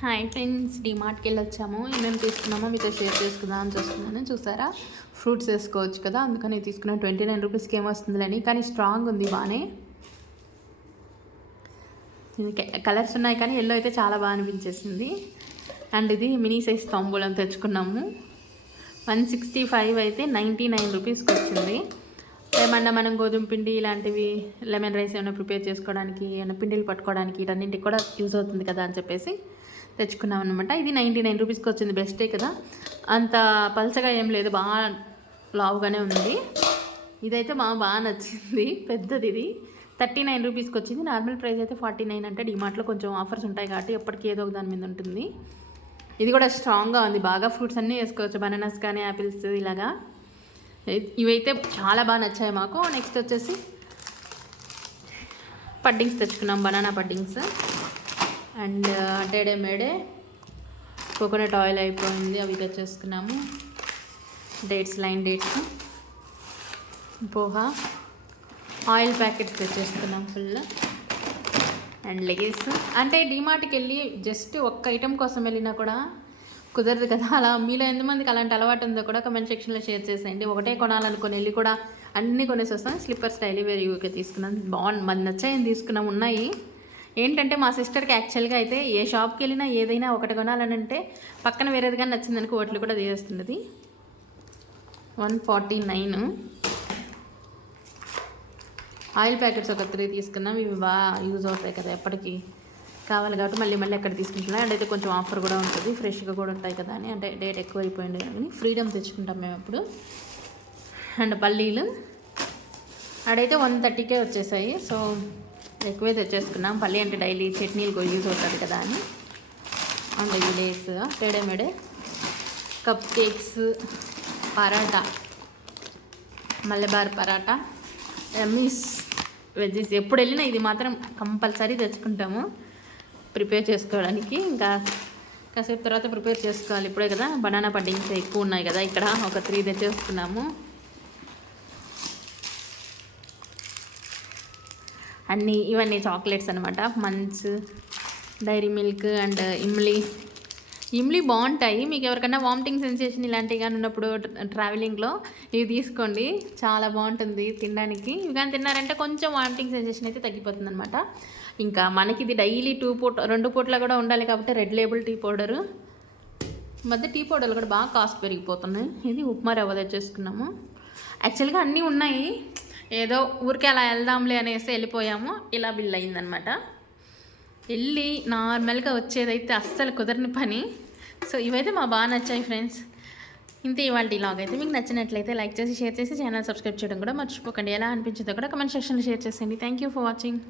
Hi friends, డిమార్ట్కి వెళ్ళొచ్చాము. ఏమేమి తీసుకున్నామో మీతో షేర్ చేసుకుందాం అని చూస్తున్నాను. చూసారా, ఫ్రూట్స్ వేసుకోవచ్చు కదా, అందుకని తీసుకున్నాను. 29 రూపీస్కి ఏమొస్తుందిలని, కానీ స్ట్రాంగ్ ఉంది బాగానే. కలర్స్ ఉన్నాయి కానీ ఎల్లో అయితే చాలా బాగా అనిపించేసింది. అండ్ ఇది మినీ సైజ్ తాంబూలం తెచ్చుకున్నాము. 165 అయితే 99 రూపీస్కి వచ్చింది. ఏమన్నా మనం గోధుమ పిండి ఇలాంటివి లెమన్ రైస్ ఏమైనా ప్రిపేర్ చేసుకోవడానికి, ఏమైనా పిండిలు పట్టుకోవడానికి వీటన్నింటికి కూడా యూజ్ అవుతుంది కదా అని చెప్పేసి తెచ్చుకున్నాం అనమాట. ఇది 99 రూపీస్కి వచ్చింది. బెస్టే కదా, అంత పలచగా ఏం లేదు, బాగా లావుగానే ఉంది. ఇదైతే బాగా నచ్చింది, పెద్దది. ఇది 39 రూపీస్కి వచ్చింది. నార్మల్ ప్రైస్ అయితే 49. అంటే డిమార్ట్లో కొంచెం ఆఫర్స్ ఉంటాయి కాబట్టి ఎప్పటికీ ఏదో ఒక దాని మీద ఉంటుంది. ఇది కూడా స్ట్రాంగ్గా ఉంది, బాగా ఫ్రూట్స్ అన్నీ వేసుకోవచ్చు, బనానాస్ కానీ యాపిల్స్ ఇలాగా. ఇవైతే చాలా బాగా నచ్చాయి మాకు. నెక్స్ట్ వచ్చేసి పడ్డింగ్స్ తెచ్చుకున్నాం, బనానా పడ్డింగ్స్. అండ్ టేడే మేడే కోకోనట్ ఆయిల్ అయిపోయింది, అవి తెచ్చేసుకున్నాము. Dates, lion dates, poha, oil packets తెచ్చేసుకున్నాం ఫుల్. అండ్ లెగిస్. అంటే డిమార్ట్కి వెళ్ళి జస్ట్ ఒక్క ఐటెం కోసం వెళ్ళినా కూడా కుదరదు కదా. అలా మీలో ఎంతమందికి అలాంటి అలవాటు ఉందో కూడా కమెంట్ సెక్షన్లో షేర్ చేసేయండి. ఒకటే కొనాలనుకుని వెళ్ళి కూడా అన్నీ కొనేసి వస్తాం. స్లిప్పర్స్ డైలీ వేర్ యూకే తీసుకున్నాం, బాగుంది, మరి నచ్చాయని తీసుకున్నాం. ఉన్నాయి ఏంటంటే మా సిస్టర్కి యాక్చువల్గా అయితే ఏ షాప్కి వెళ్ళినా ఏదైనా ఒకటి కొనాలని అంటే పక్కన వేరేదిగా నచ్చిందనుకో ఓట్లు కూడా తీసేస్తున్నది. 149. ఆయిల్ ప్యాకెట్స్ ఒక 3 తీసుకున్నాం. ఇవి బాగా యూజ్ అవుతాయి కదా, ఎప్పటికీ కావాలి కాబట్టి మళ్ళీ ఎక్కడ తీసుకుంటున్నాం. అండ్ అయితే కొంచెం ఆఫర్ కూడా ఉంటుంది, ఫ్రెష్గా కూడా ఉంటాయి కదా అని. అంటే డేట్ ఎక్కువ అయిపోయింది కానీ ఫ్రీడమ్ తెచ్చుకుంటాం మేము ఎప్పుడు. అండ్ పల్లీలు అడైతే 130కే వచ్చేసాయి. సో ఎక్కువే తెచ్చేసుకున్నాం. పల్లి అంటే డైలీ చట్నీలు యూజ్ అవుతుంది కదా అని. అండ్ ఇది లేస్, టేడే మేడే, కప్ కేక్స్, పరాటా, మల్లెబార్ పరాటా, ఎమ్మీస్ వెజ్జీస్. ఎప్పుడు వెళ్ళినా ఇది మాత్రం కంపల్సరీ తెచ్చుకుంటాము ప్రిపేర్ చేసుకోవడానికి. ఇంకా కాసేపు తర్వాత ప్రిపేర్ చేసుకోవాలి, ఇప్పుడే కదా. బనానా పడ్డింగ్స్ ఎక్కువ ఉన్నాయి కదా, ఇక్కడ ఒక 3 తెచ్చేసుకున్నాము. ఇవన్నీ చాక్లెట్స్ అనమాట. మంచ్, డైరీ మిల్క్ అండ్ ఇమ్లీ బాగుంటాయి. మీకు ఎవరికైనా వామిటింగ్ సెన్సేషన్ ఇలాంటివి కానీ ఉన్నప్పుడు ట్రావెలింగ్లో ఇవి తీసుకోండి, చాలా బాగుంటుంది తినడానికి. ఇవి కానీ తిన్నారంటే కొంచెం వామిటింగ్ సెన్సేషన్ అయితే తగ్గిపోతుంది అనమాట. ఇంకా మనకి ఇది డైలీ 2 పూట్ల కూడా ఉండాలి కాబట్టి రెడ్ లేబుల్ టీ పౌడరు. మధ్య టీ పౌడర్లు కూడా బాగా కాస్ట్ పెరిగిపోతున్నాయి. ఇది ఉప్మా రవ్వ తెచ్చేసుకున్నాము. యాక్చువల్గా అన్నీ ఉన్నాయి, ఏదో ఊరికే అలా వెళ్దాంలే అనేసి వెళ్ళిపోయాము. ఇలా బిల్ అయిందనమాట. వెళ్ళి నార్మల్గా వచ్చేదైతే అస్సలు కుదరని పని. సో ఇవైతే బాగా నచ్చాయి ఫ్రెండ్స్. ఇంతే ఇవాళ లాగ్. అయితే మీకు నచ్చినట్లయితే లైక్ చేసి, షేర్ చేసి, ఛానల్ సబ్స్క్రైబ్ చేయడం కూడా మర్చిపోకండి. ఎలా అనిపించిందో కూడా కమెంట్ సెక్షన్లో షేర్ చేసేయండి. Thank you for watching.